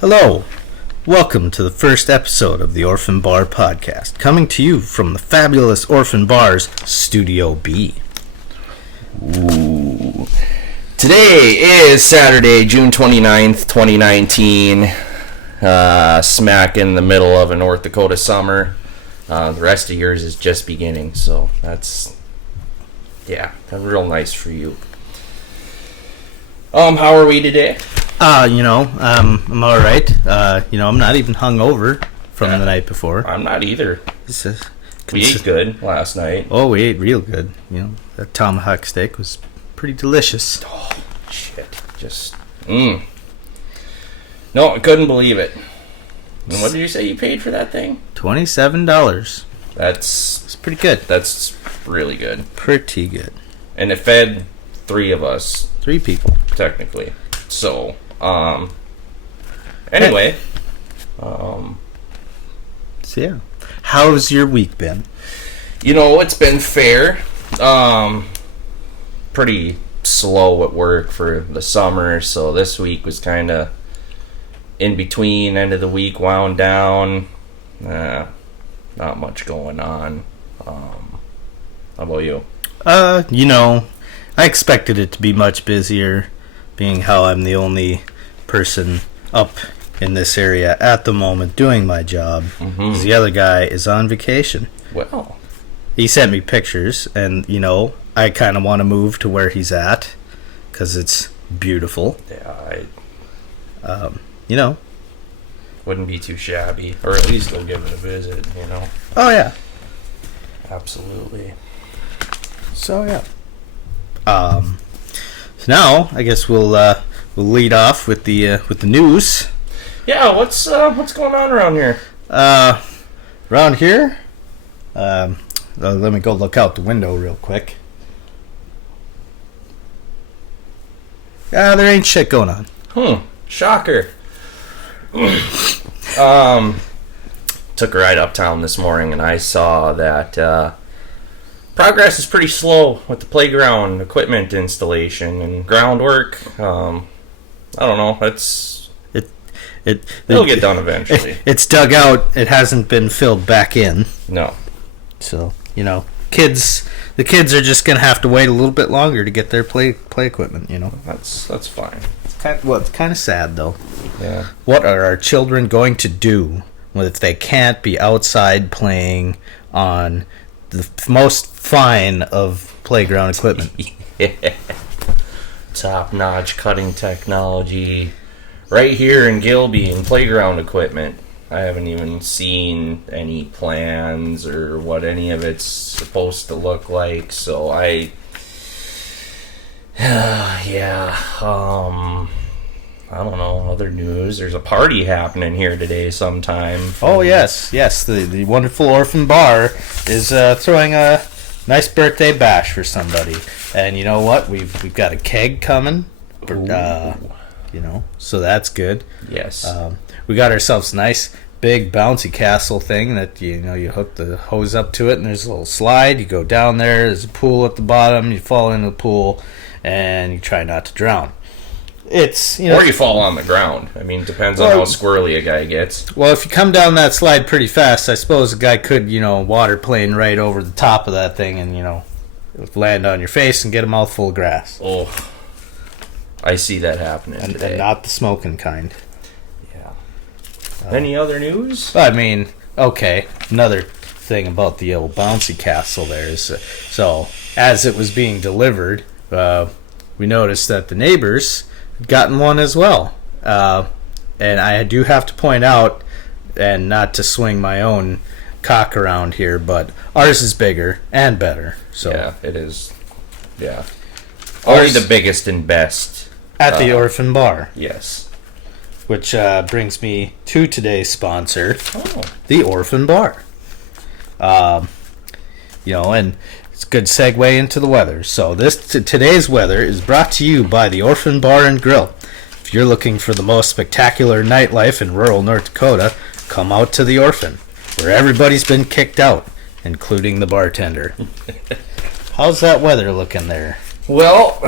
Hello, welcome to the first episode of the Orphan Bar Podcast, coming to you from the fabulous Orphan Bar's Studio B. Ooh. Today is Saturday, June 29th, 2019, smack in the middle of a North Dakota summer. The rest of yours is just beginning, so that's real nice for you. How are we today? I'm all right. I'm not even hungover from the night before. I'm not either. We ate good last night. Oh, we ate real good. That tomahawk steak was pretty delicious. Oh, shit. No, I couldn't believe it. And what did you say you paid for that thing? $27. It's pretty good. That's really good. Pretty good. And it fed three of us. 3 people. Technically. So, anyway. How's your week been? It's been fair. Pretty slow at work for the summer, so this week was kind of in between, end of the week, wound down. Not much going on. How about you? I expected it to be much busier, being how I'm the only person up in this area at the moment doing my job. Mm-hmm. The other guy is on vacation. Well, he sent me pictures, and I kind of want to move to where he's at because it's beautiful. Yeah, wouldn't be too shabby, or at least go give it a visit. Oh yeah, absolutely. So yeah. So now I guess we'll lead off with the news. Yeah, what's going on around here? Around here, let me go look out the window real quick. There ain't shit going on. Shocker. Took a ride uptown this morning and I saw that progress is pretty slow with the playground equipment installation and groundwork. I don't know. It'll get done eventually. It's dug out. It hasn't been filled back in. No. So, the kids are just gonna have to wait a little bit longer to get their play equipment. That's fine. It's kind of sad though. Yeah. What are our children going to do if they can't be outside playing on the most fine of playground equipment? Yeah. Top-notch cutting technology right here in Gilby in playground equipment. I haven't even seen any plans or what any of it's supposed to look like, so I don't know, other news. There's a party happening here today sometime. Oh, yes. The wonderful Orphan Bar is throwing a nice birthday bash for somebody. And you know what? We've got a keg coming. So that's good. Yes. We got ourselves a nice big bouncy castle thing that, you hook the hose up to it and there's a little slide. You go down there, there's a pool at the bottom, you fall into the pool, and you try not to drown. Or you fall on the ground. I mean, depends on how squirrely a guy gets. Well, if you come down that slide pretty fast, I suppose a guy could, water plane right over the top of that thing and, land on your face and get a mouthful of grass. Oh, I see that happening today. And not the smoking kind. Yeah. Any other news? I mean, okay, another thing about the old bouncy castle there is, so as it was being delivered, we noticed that the neighbors gotten one as well, and I do have to point out, and not to swing my own cock around here, but ours is bigger and better. So yeah, it is. Yeah, only the biggest and best at the Orphan Bar. Yes, which brings me to today's sponsor, the Orphan Bar. And it's a good segue into the weather. So today's weather is brought to you by the Orphan Bar and Grill. If you're looking for the most spectacular nightlife in rural North Dakota, come out to the Orphan, where everybody's been kicked out, including the bartender. How's that weather looking there? Well,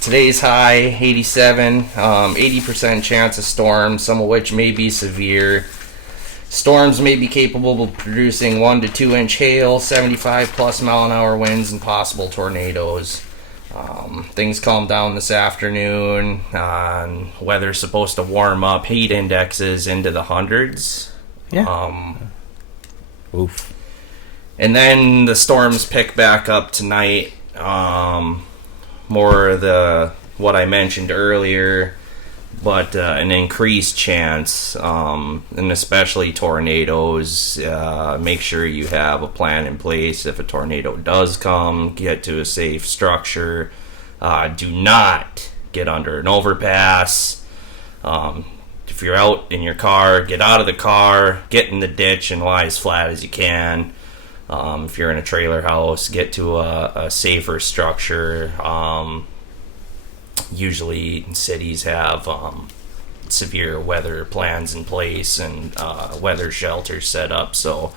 Today's high, 87. 80% chance of storms, some of which may be severe. Storms may be capable of producing 1 to 2 inch hail, 75 plus mile an hour winds, and possible tornadoes. Things calm down this afternoon. Weather's supposed to warm up. Heat indexes into the hundreds. Yeah. Oof. And then the storms pick back up tonight. More of the what I mentioned earlier, but an increased chance, and especially tornadoes. Make sure you have a plan in place if a tornado does come. Get to a safe structure. Do not get under an overpass. If you're out in your car, get out of the car, get in the ditch and lie as flat as you can. If you're in a trailer house, get to a safer structure. Usually cities have severe weather plans in place and weather shelters set up, so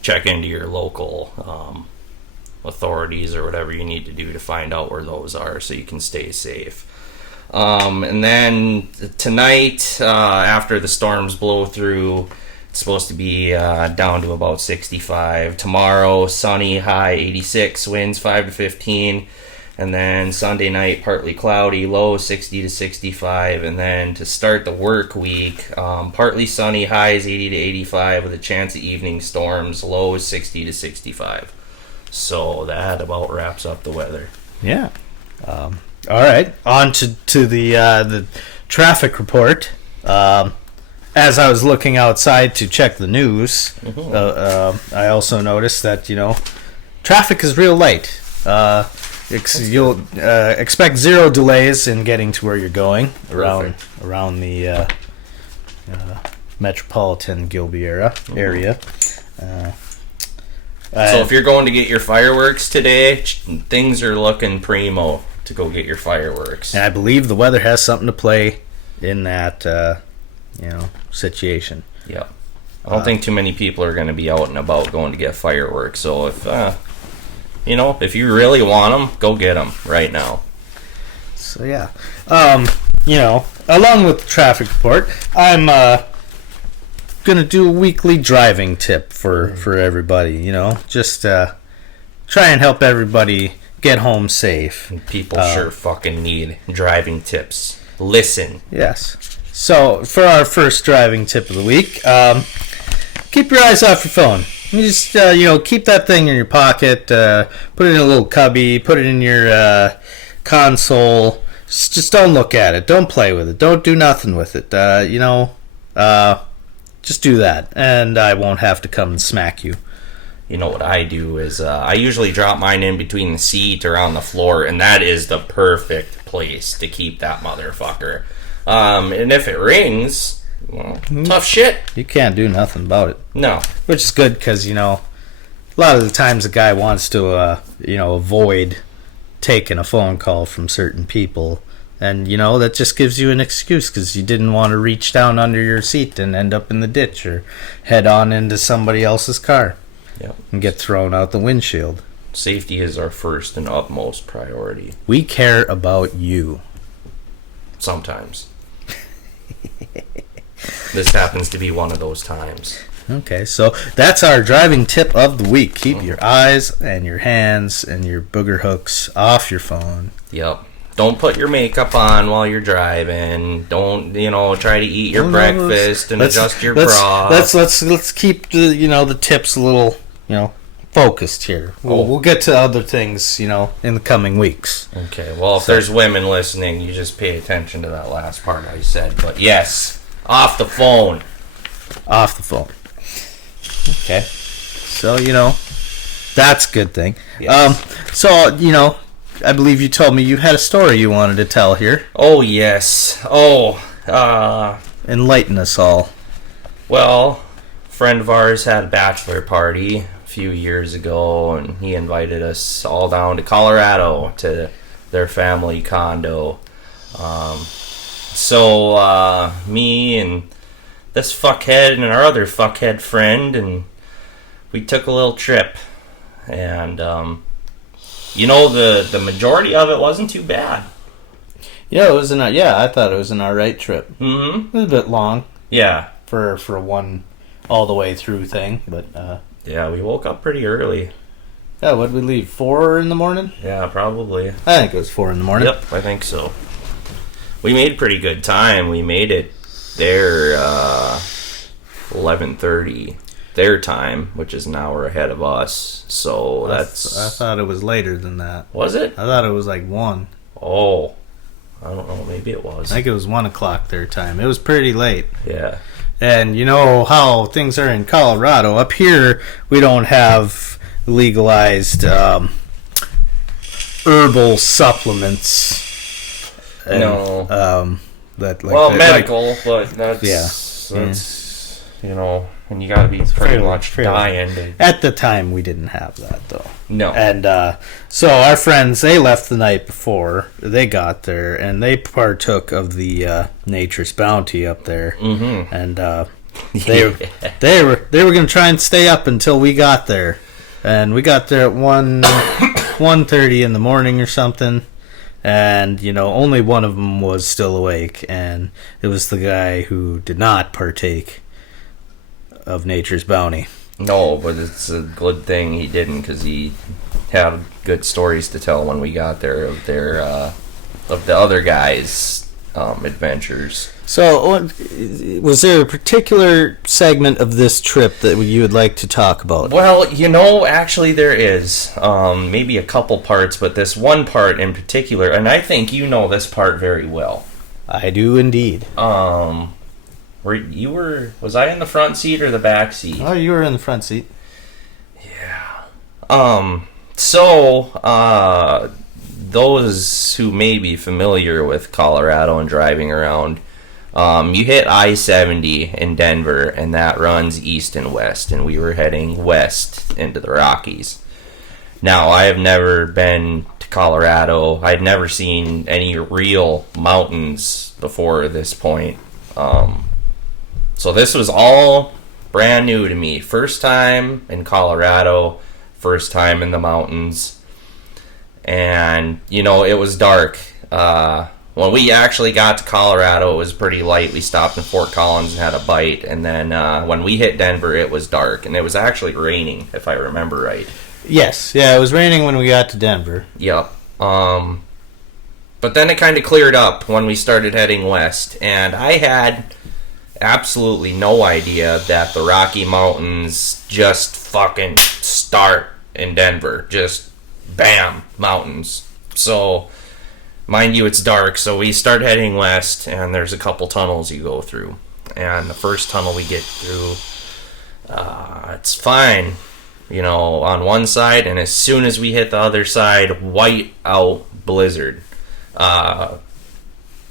check into your local authorities or whatever you need to do to find out where those are so you can stay safe. And then tonight, after the storms blow through, it's supposed to be down to about 65. Tomorrow, sunny, high 86, winds 5 to 15. And then Sunday night, partly cloudy, low 60 to 65. And then to start the work week, partly sunny, highs 80 to 85 with a chance of evening storms, low 60 to 65. So that about wraps up the weather. Yeah. All right. On to the traffic report. As I was looking outside to check the news, I also noticed that, traffic is real light. You'll expect 0 delays in getting to where you're going around the metropolitan Gilby area. So if you're going to get your fireworks today, things are looking primo to go get your fireworks. And I believe the weather has something to play in that situation. Yeah. I don't think too many people are going to be out and about going to get fireworks. So if you really want them, go get them right now. So yeah, along with the traffic report, I'm gonna do a weekly driving tip for everybody. Just try and help everybody get home safe. People sure fucking need driving tips. Listen. Yes. So for our first driving tip of the week, keep your eyes off your phone. You just, keep that thing in your pocket, put it in a little cubby, put it in your console. Just don't look at it. Don't play with it. Don't do nothing with it. Just do that, and I won't have to come and smack you. You know what I do is I usually drop mine in between the seat or on the floor, and that is the perfect place to keep that motherfucker. And if it rings... Well, tough shit. You can't do nothing about it. No. Which is good because, a lot of the times a guy wants to, avoid taking a phone call from certain people. And, that just gives you an excuse because you didn't want to reach down under your seat and end up in the ditch or head on into somebody else's car. Yep. And get thrown out the windshield. Safety is our first and utmost priority. We care about you. Sometimes. This happens to be one of those times. Okay, so that's our driving tip of the week. Keep your eyes and your hands and your booger hooks off your phone. Yep. Don't put your makeup on while you're driving. Don't, try to eat your breakfast and adjust your bra. Let's keep the tips a little, focused here. We'll get to other things, in the coming weeks. Okay. Well, if there's women listening, you just pay attention to that last part I said. But yes. Off the phone. Off the phone. Okay. So, that's a good thing. Yes. I believe you told me you had a story you wanted to tell here. Oh, yes. Enlighten us all. Well, a friend of ours had a bachelor party a few years ago, and he invited us all down to Colorado to their family condo. So, me and this fuckhead and our other fuckhead friend, and we took a little trip. And, the majority of it wasn't too bad. Yeah, it was I thought it was an alright trip. Mm-hmm. It was a bit long. Yeah. For one all the way through thing, but yeah, we woke up pretty early. Yeah, what did we leave? 4 in the morning? Yeah, probably. I think it was 4 in the morning. Yep, I think so. We made pretty good time. We made it there 11:30 their time, which is an hour ahead of us. So that's... I thought it was later than that. Was it? I thought it was like 1. Oh, I don't know. Maybe it was. I think it was 1 o'clock their time. It was pretty late. Yeah. And you know how things are in Colorado. Up here, we don't have legalized herbal supplements. And, no. Medical, but that's you know, and you gotta be pretty much dying. At the time, we didn't have that, though. No. And so our friends, they left the night before they got there, and they partook of the Nature's Bounty up there. Mm-hmm. And they were going to try and stay up until we got there. And we got there at 1:30 in the morning or something. And, you know, only one of them was still awake, and it was the guy who did not partake of Nature's Bounty. No, but it's a good thing he didn't, because he had good stories to tell when we got there of the other guys' adventures. So, was there a particular segment of this trip that you would like to talk about? Well, you know, actually there is. Maybe a couple parts, but this one part in particular, and I think you know this part very well. I do indeed. Was I in the front seat or the back seat? Oh, you were in the front seat. Yeah. So, those who may be familiar with Colorado and driving around, you hit I-70 in Denver, and that runs east and west, and we were heading west into the Rockies. Now, I have never been to Colorado. I'd never seen any real mountains before this point. So this was all brand new to me. First time in Colorado, first time in the mountains. And, you know, it was dark. When we actually got to Colorado, it was pretty light. We stopped in Fort Collins and had a bite. And then when we hit Denver, it was dark. And it was actually raining, if I remember right. Yes. Yeah, it was raining when we got to Denver. Yep. But then it kind of cleared up when we started heading west. And I had absolutely no idea that the Rocky Mountains just fucking start in Denver. Just bam, mountains. So, mind you, it's dark, so we start heading west, and there's a couple tunnels you go through. And the first tunnel we get through, it's fine, you know, on one side, and as soon as we hit the other side, white out blizzard.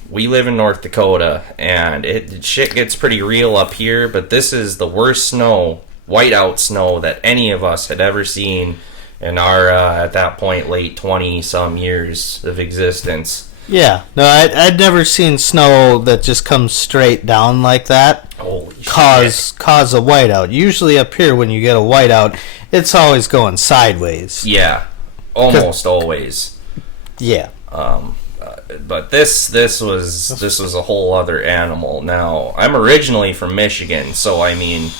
We live in North Dakota, and shit gets pretty real up here, but this is the worst snow, whiteout snow, that any of us had ever seen in our, at that point, late 20-some years of existence. Yeah. No, I'd never seen snow that just comes straight down like that. Holy shit. Cause a whiteout. Usually up here, when you get a whiteout, it's always going sideways. Yeah. Almost always. Yeah. But this was a whole other animal. Now, I'm originally from Michigan, so I mean,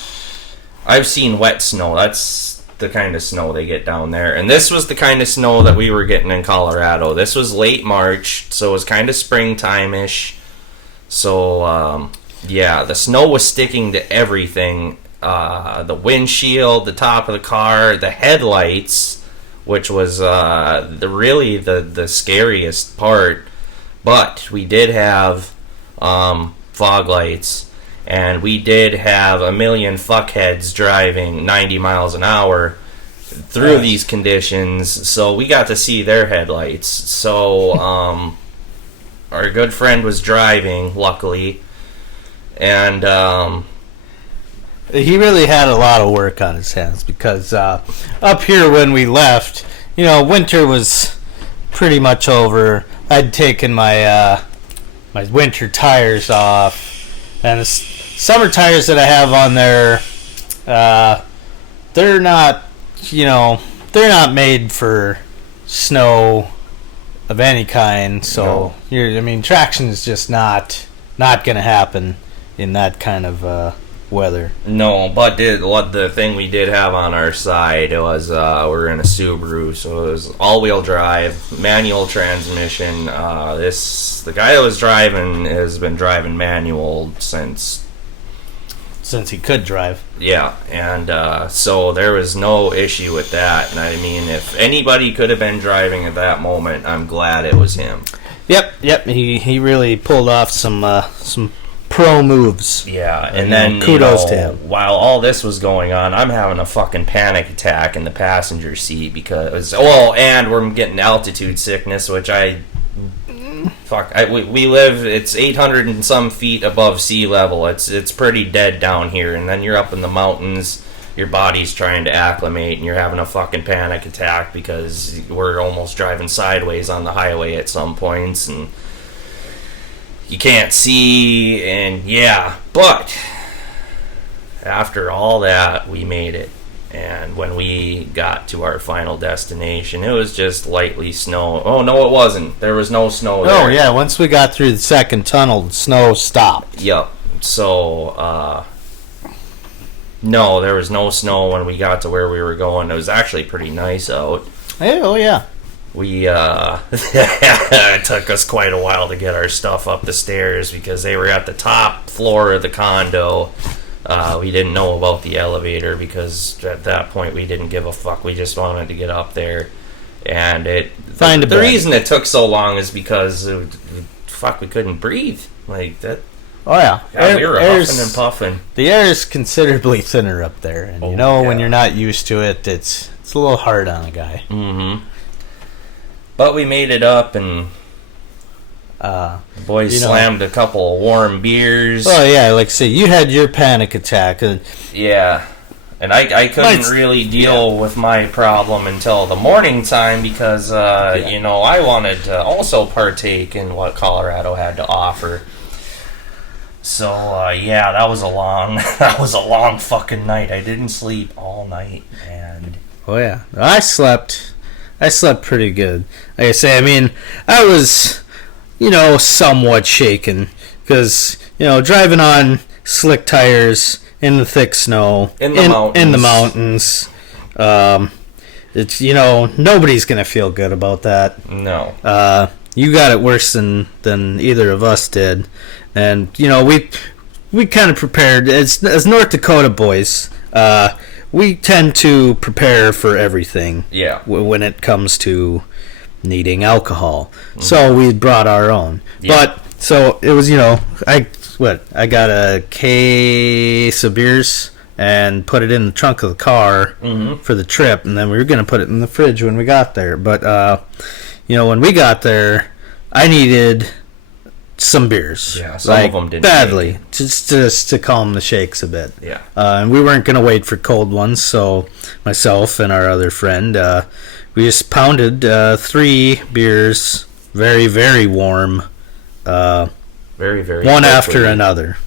I've seen wet snow. That's the kind of snow they get down there. And this was the kind of snow that we were getting in Colorado. This was late March, so it was kind of springtime-ish. So, yeah, the snow was sticking to everything. The windshield, the top of the car, the headlights, which was the scariest part. But we did have fog lights, and we did have a million fuckheads driving 90 miles an hour through these conditions, so we got to see their headlights. So our good friend was driving, luckily, and he really had a lot of work on his hands, because up here when we left, you know, winter was pretty much over. I'd taken my my winter tires off, and the summer tires that I have on there, they're not, you know, they're not made for snow of any kind. So traction is just not going to happen in that kind of weather. No, but the thing we did have on our side was we're in a Subaru, so it was all-wheel drive, manual transmission. The guy that was driving has been driving manual since he could drive. Yeah, and so there was no issue with that. And I mean, if anybody could have been driving at that moment, I'm glad it was him. Yep. He really pulled off some pro moves. Yeah, and then kudos to him. While all this was going on, I'm having a fucking panic attack in the passenger seat because and we're getting altitude sickness, which we live, it's 800 and some feet above sea level. It's pretty dead down here, and then you're up in the mountains, your body's trying to acclimate, and you're having a fucking panic attack because we're almost driving sideways on the highway at some points, and you can't see, and but after all that, we made it. And when we got to our final destination, it was just lightly snow. Oh, no, it wasn't. There was no snow there. Oh, yeah. Once we got through the second tunnel, the snow stopped. Yep. So, no, there was no snow when we got to where we were going. It was actually pretty nice out. Oh, yeah. It took us quite a while to get our stuff up the stairs because they were at the top floor of the condo. We didn't know about the elevator because at that point we didn't give a fuck. We just wanted to get up there. And the reason it took so long is because we couldn't breathe like that. Oh yeah, we were huffing and puffing. The air is considerably thinner up there, and when you're not used to it, it's a little hard on a guy. Mm-hmm. But we made it up, and the boys slammed a couple of warm beers. Oh yeah, like I say, you had your panic attack. Yeah, and I couldn't really deal with my problem until the morning time because I wanted to also partake in what Colorado had to offer. So that was a long fucking night. I didn't sleep all night, and I slept pretty good. Like I say, I mean, I was somewhat shaken because driving on slick tires in the thick snow in the mountains. It's nobody's gonna feel good about that. No. You got it worse than either of us did, and we kind of prepared as North Dakota boys. We tend to prepare for everything. Yeah. When it comes to needing alcohol, so we brought our own. Yeah. But so it was, I got a case of beers and put it in the trunk of the car for the trip, and then we were gonna put it in the fridge when we got there. But when we got there, I needed some beers. Yeah, some of them didn't badly, just to calm the shakes a bit. Yeah, and we weren't gonna wait for cold ones, so myself and our other friend, we just pounded 3 beers, very very warm, very very one quickly after another.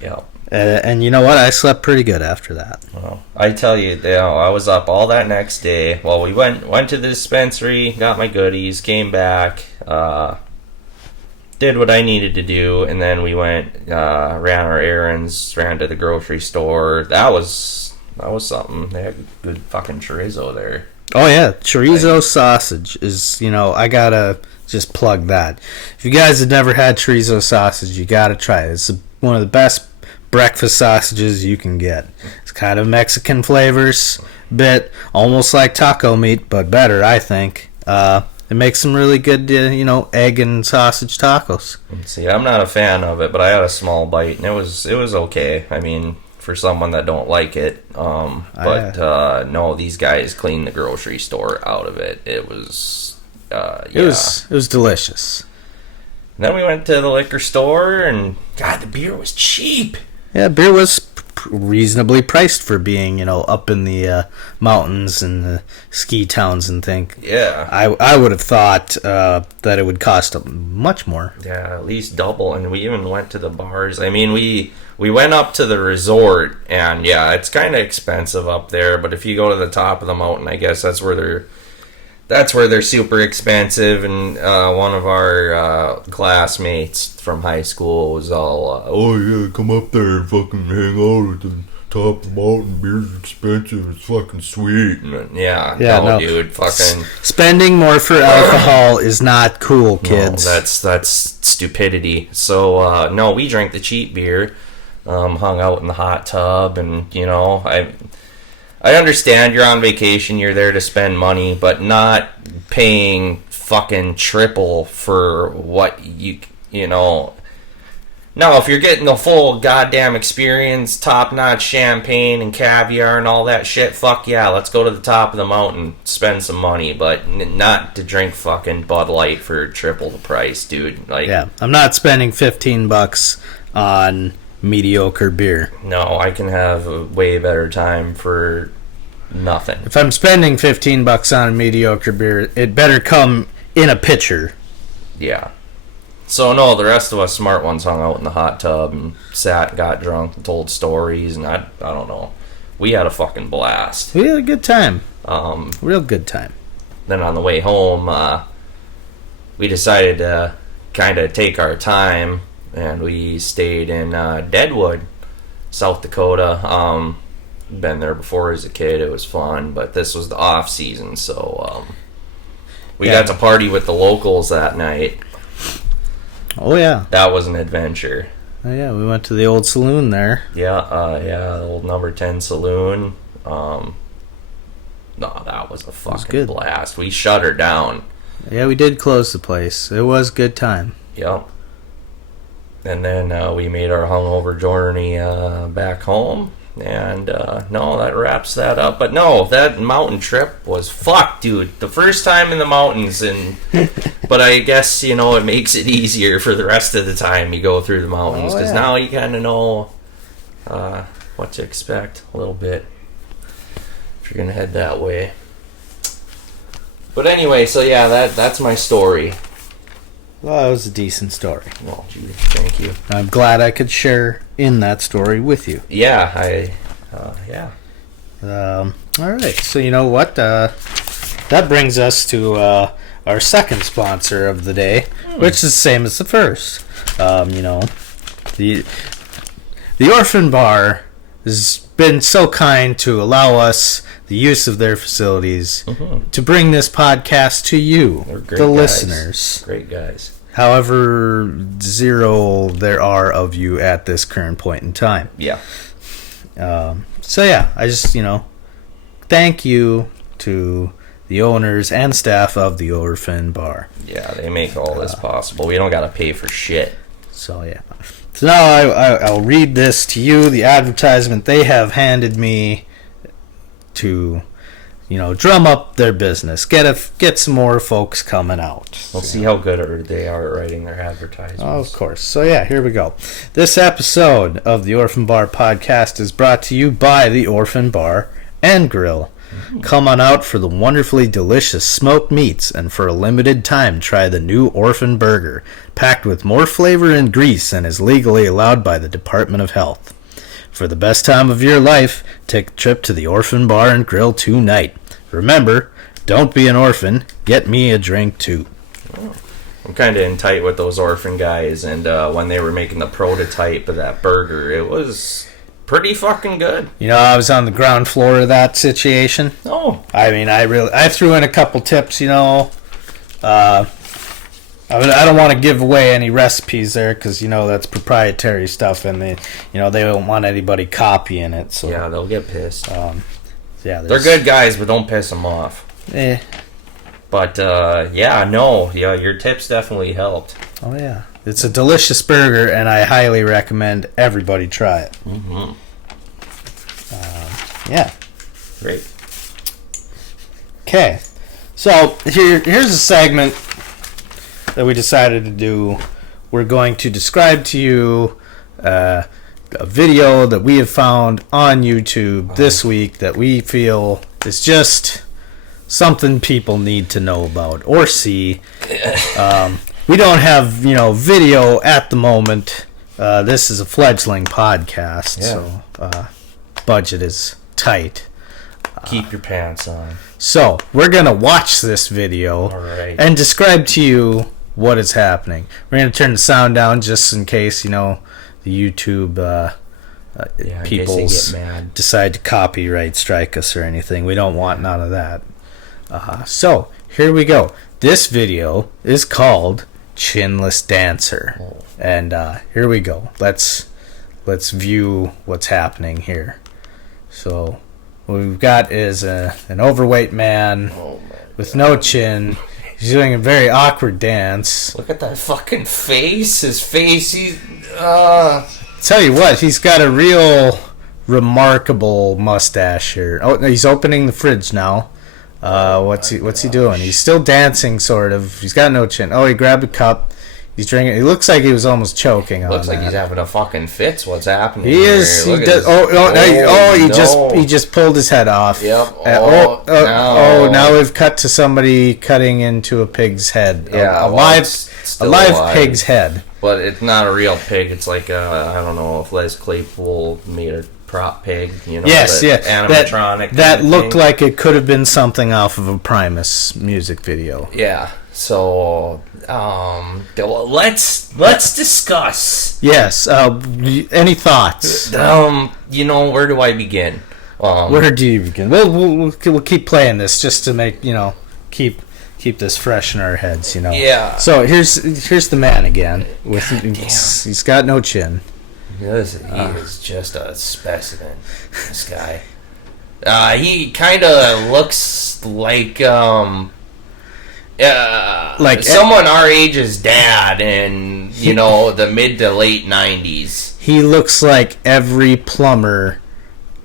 Yeah. And you know what? I slept pretty good after that. Well, I tell you, I was up all that next day. Well, we went to the dispensary, got my goodies, came back, did what I needed to do, and then we went, ran our errands, ran to the grocery store. That was something. They had good fucking chorizo there. Oh yeah, chorizo sausage is, I gotta just plug that. If you guys have never had chorizo sausage, you gotta try it. It's one of the best breakfast sausages you can get. It's kind of Mexican flavors, bit almost like taco meat, but better, I think. It makes some really good, egg and sausage tacos. See, I'm not a fan of it, but I had a small bite, and it was okay. I mean, for someone that don't like it, no, these guys cleaned the grocery store out of it. It was, it was delicious. And then we went to the liquor store, and God, the beer was cheap. Yeah, beer was reasonably priced for being, up in the mountains and the ski towns and things. Yeah. I would have thought that it would cost much more. Yeah, at least double. And we even went to the bars. I mean, we went up to the resort, and yeah, it's kind of expensive up there. But if you go to the top of the mountain, I guess that's where that's where they're super expensive. And one of our classmates from high school was all, "Oh yeah, come up there and fucking hang out at the top of the mountain. Beer's expensive. It's fucking sweet." And, no, dude, fucking spending more for alcohol is not cool, kids. No, that's stupidity. So no, we drank the cheap beer, hung out in the hot tub, and I understand you're on vacation, you're there to spend money, but not paying fucking triple for what you know. Now, if you're getting the full goddamn experience, top-notch champagne and caviar and all that shit, fuck yeah, let's go to the top of the mountain, spend some money, but not to drink fucking Bud Light for triple the price, dude. Like, yeah, I'm not spending $15 on mediocre beer. No, I can have a way better time for nothing. If I'm spending $15 on mediocre beer, it better come in a pitcher. Yeah. So, no, the rest of us smart ones hung out in the hot tub and sat, got drunk, and told stories, and I don't know. We had a fucking blast. We had a good time. Real good time. Then on the way home, we decided to kind of take our time, and we stayed in Deadwood, South Dakota. Been there before as a kid. It was fun, but this was the off season, so we got to party with the locals that night. Oh yeah, that was an adventure. Oh yeah, we went to the old saloon there. Yeah, the old number 10 saloon. No, that was a fucking blast. We shut her down. Yeah, we did close the place. It was a good time. Yep. And then we made our hungover journey back home. And no, that wraps that up. But no, that mountain trip was fuck, dude. The first time in the mountains, but I guess it makes it easier for the rest of the time you go through the mountains, because now you kind of know what to expect a little bit if you're gonna head that way. But anyway, so yeah, that's my story. Well, it was a decent story. Well, gee, thank you. I'm glad I could share in that story with you. Yeah, all right, so you know what? That brings us to our second sponsor of the day, which is the same as the first. The Orphan Bar has been so kind to allow us the use of their facilities to bring this podcast to you, the listeners. Great guys. However, zero there are of you at this current point in time. Yeah. So yeah, I just, thank you to the owners and staff of the Orphan Bar. Yeah, they make all this possible. We don't got to pay for shit. So yeah. So now I'll read this to you, the advertisement they have handed me to, drum up their business. Get some more folks coming out. We'll see how good they are at writing their advertisements. Oh, of course. So yeah, here we go. This episode of the Orphan Bar Podcast is brought to you by the Orphan Bar and Grill. Come on out for the wonderfully delicious smoked meats, and for a limited time try the new Orphan Burger, packed with more flavor and grease than is legally allowed by the Department of Health. For the best time of your life, take a trip to the Orphan Bar and Grill tonight. Remember, don't be an orphan, get me a drink too. I'm kind of in tight with those orphan guys, and when they were making the prototype of that burger, it was pretty fucking good. I was on the ground floor of that situation. Oh. I mean, I threw in a couple tips, I don't want to give away any recipes there because, that's proprietary stuff, and they don't want anybody copying it. So yeah, they'll get pissed. They're good guys, but don't piss them off. But, your tips definitely helped. Oh, yeah. It's a delicious burger, and I highly recommend everybody try it. Mm-hmm. Yeah. Great. Okay. So, here's a segment that we decided to do. We're going to describe to you a video that we have found on YouTube this week that we feel is just something people need to know about or see. We don't have, video at the moment. This is a fledgling podcast, so budget is tight. Keep your pants on. So, we're going to watch this video and describe to you what is happening. We're going to turn the sound down just in case, the YouTube people decide to copyright strike us or anything. We don't want none of that. So, here we go. This video is called Chinless Dancer. Oh. And here we go. Let's view what's happening here. So, what we've got is an overweight man with no chin. He's doing a very awkward dance. Look at that fucking face. His face, Tell you what, he's got a real remarkable mustache here. Oh, he's opening the fridge now. What's he doing? He's still dancing, sort of. He's got no chin. Oh, he grabbed a cup. He's drinking. It looks like he was almost choking on Looks like he's having a fucking fits. What's happening? He is. He does. He just pulled his head off. Yep. Now we've cut to somebody cutting into a pig's head. Yeah, a live pig's head. But it's not a real pig. It's like I don't know if Les Claypool made a prop pig. Yes, animatronic. That looked like it could have been something off of a Primus music video. Yeah. So, let's discuss. Yes. Any thoughts? Where do I begin? Where do you begin? We'll keep playing this just to make keep this fresh in our heads. Yeah. So here's the man again. He's got no chin. He is just a specimen. This guy. He kind of looks like someone our age's dad in the mid to late 90s. He looks like every plumber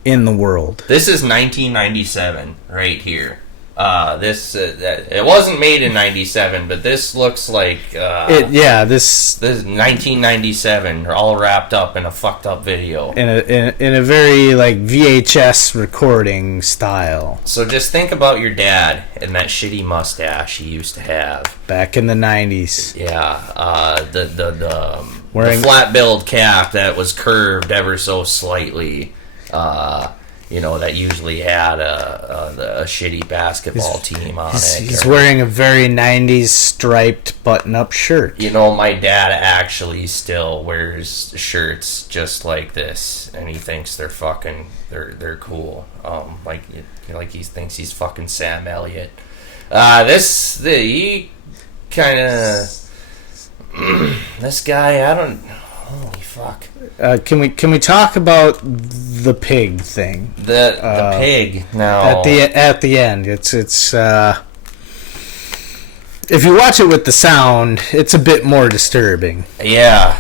in the world. This is 1997 right here. It wasn't made in 97, but this looks like this is 1997, all wrapped up in a fucked up video in a very like VHS recording style. So just think about your dad and that shitty mustache he used to have back in the 90s. Yeah, the flat billed cap that was curved ever so slightly. That usually had a shitty basketball team on it. He's wearing a very 90s striped button-up shirt. My dad actually still wears shirts just like this, and he thinks they're cool. Like he thinks he's fucking Sam Elliott. This guy, holy fuck. Can we talk about the pig thing? The pig. No. At the end, it's if you watch it with the sound, it's a bit more disturbing. Yeah.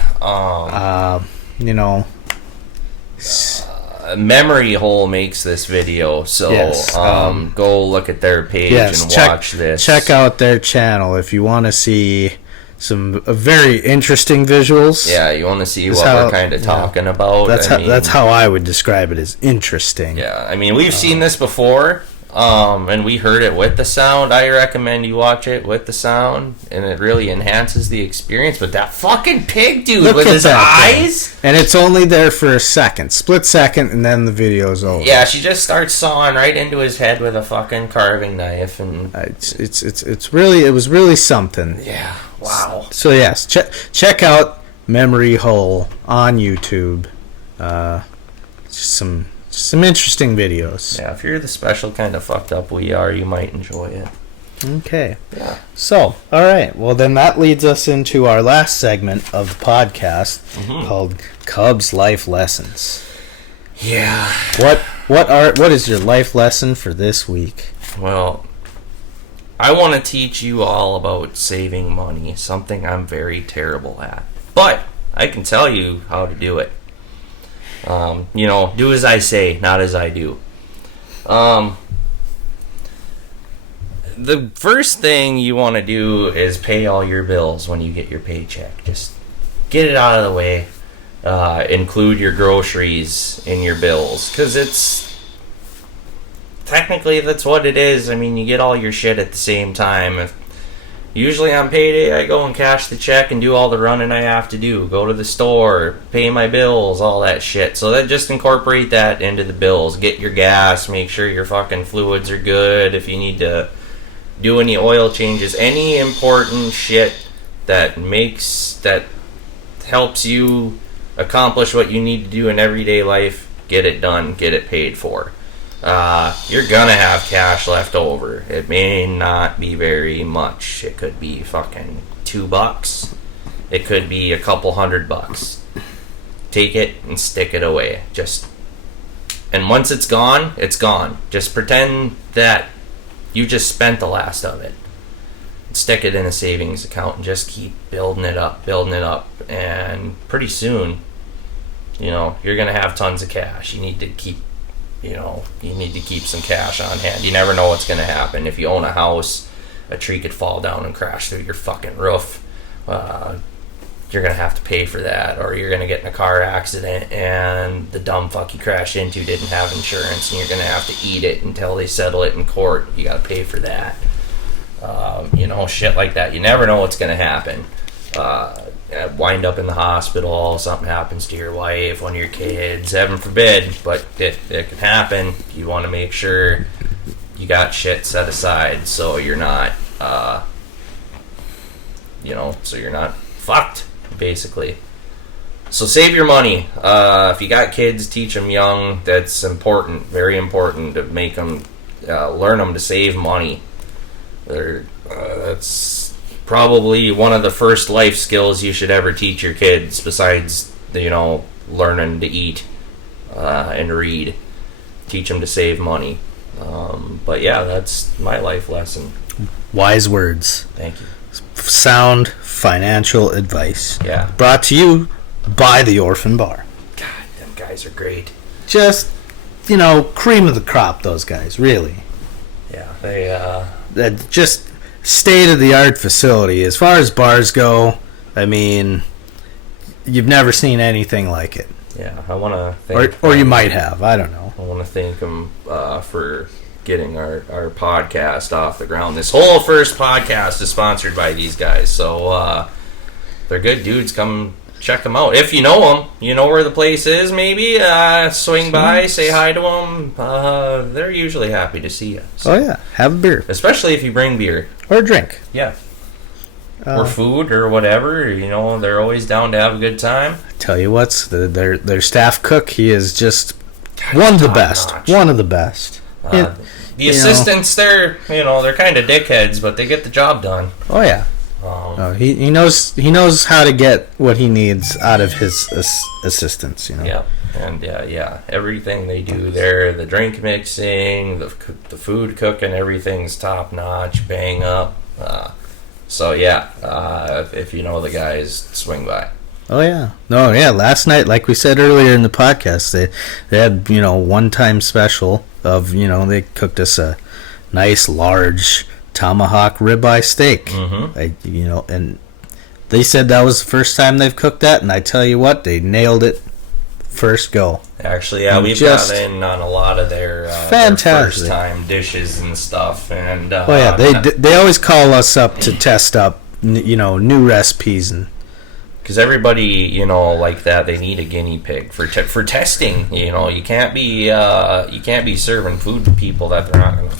Memory Hole makes this video, so yes, go look at their page and watch this. Check out their channel if you want to see some very interesting visuals. Yeah, you want to see what we're kind of talking about. That's how I would describe it, as interesting. Yeah, we've seen this before, and we heard it with the sound. I recommend you watch it with the sound, and it really enhances the experience. But that fucking pig dude with his eyes, thing. And it's only there for a split second, and then the video's over. Yeah, she just starts sawing right into his head with a fucking carving knife, and it was really something. Yeah. Wow. So yes, check out Memory Hole on YouTube. Just some interesting videos. Yeah, if you're the special kind of fucked up we are, you might enjoy it. Okay. Yeah. So, all right. Well, then that leads us into our last segment of the podcast called Cubs Life Lessons. Yeah. What is your life lesson for this week? Well, I want to teach you all about saving money, something I'm very terrible at. But I can tell you how to do it. Do as I say, not as I do. The first thing you want to do is pay all your bills when you get your paycheck. Just get it out of the way. Include your groceries in your bills, because technically that's what it is. You get all your shit at the same time. Usually on payday, I go and cash the check and do all the running I have to do. Go to the store, pay my bills, all that shit. So that just incorporate that into the bills. Get your gas, make sure your fucking fluids are good. If you need to do any oil changes, any important shit that helps you accomplish what you need to do in everyday life, get it done, get it paid for. You're gonna have cash left over. It may not be very much. It could be fucking $2. It could be a couple $100. Take it and stick it away. And once it's gone, it's gone. Just pretend that you just spent the last of it. Stick it in a savings account and just keep building it up. And pretty soon, you're gonna have tons of cash. You need to keep some cash on hand. You never know what's going to happen. If you own a house, a tree could fall down and crash through your fucking roof. You're going to have to pay for that. Or you're going to get in a car accident and the dumb fuck you crashed into didn't have insurance, and you're going to have to eat it until they settle it in court. You got to pay for that. Shit like that. You never know what's going to happen. Wind up in the hospital, something happens to your wife, one of your kids, heaven forbid, but it can happen. You want to make sure you got shit set aside so you're not fucked, basically. So save your money. If you got kids, teach them young. That's important, very important, to make them learn them to save money. That's probably one of the first life skills you should ever teach your kids, besides learning to eat and read. Teach them to save money. But yeah, that's my life lesson. Wise words. Thank you. Sound financial advice. Yeah. Brought to you by the Orphan Bar. God, them guys are great. Just cream of the crop, those guys, really. Yeah, they just state-of-the-art facility. As far as bars go, I mean, you've never seen anything like it. Yeah, I want to thank... Or you might have, I don't know. I want to thank them for getting our podcast off the ground. This whole first podcast is sponsored by these guys, so they're good dudes. Come check them out. If you know them, you know where the place is, maybe. Swing by, say hi to them. They're usually happy to see you. So. Oh, yeah. Have a beer. Especially if you bring beer. Or a drink. Yeah. Or food or whatever. They're always down to have a good time. I tell you what, their staff cook, he is just one of the best. Notch. One of the best. The assistants, they're kind of dickheads, but they get the job done. Oh, yeah. He knows how to get what he needs out of his assistants. Yeah, and everything they do there, the drink mixing, the food cooking, everything's top notch, bang up. If you know the guys, swing by. Oh yeah, no, yeah. Last night, like we said earlier in the podcast, they had one-time special of they cooked us a nice large tomahawk ribeye steak. Mm-hmm. And they said that was the first time they've cooked that, and I tell you what, they nailed it first go. Actually, yeah, we've got in on a lot of their first time dishes and stuff, and they always call us up to test up new recipes, and because everybody like that, they need a guinea pig for testing. You can't be serving food to people that they're not going to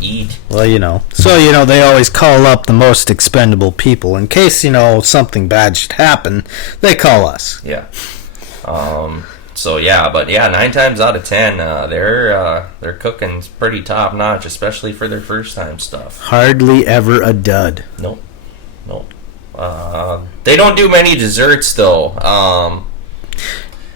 eat. Well, they always call up the most expendable people in case something bad should happen. They call us. Yeah. But 9 times out of 10, their cooking's pretty top notch, especially for their first time stuff. Hardly ever a dud. Nope. They don't do many desserts though.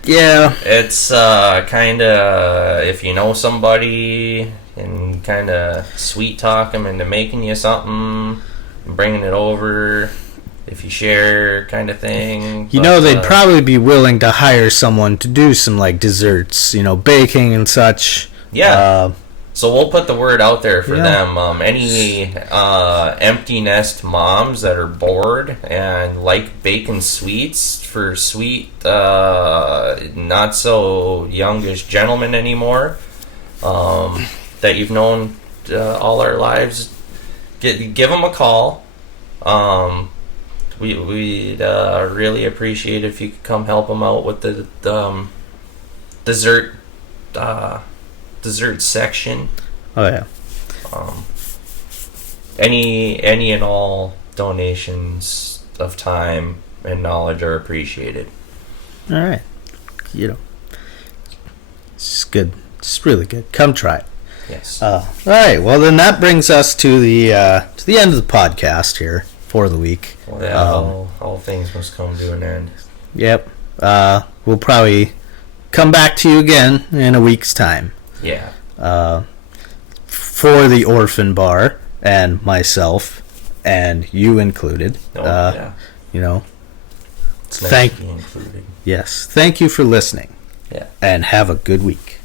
Yeah. It's kind of, if you know somebody, and kind of sweet talk them into making you something, and bringing it over, if you share, kind of thing. They'd probably be willing to hire someone to do some like desserts, baking and such. Yeah. So we'll put the word out there for them. Any empty nest moms that are bored and like baking sweets for sweet, not so youngish gentlemen anymore, that you've known all our lives, give them a call. We'd really appreciate if you could come help them out with the dessert section. Oh yeah. Any and all donations of time and knowledge are appreciated. All right. It's good. It's really good. Come try it. Yes. All right. Well, then that brings us to the end of the podcast here for the week. Well, yeah, all things must come to an end. Yep. We'll probably come back to you again in a week's time. Yeah. For the Orphan Bar and myself and you included. Yeah. It's nice to be included. Yes. Thank you for listening. Yeah. And have a good week.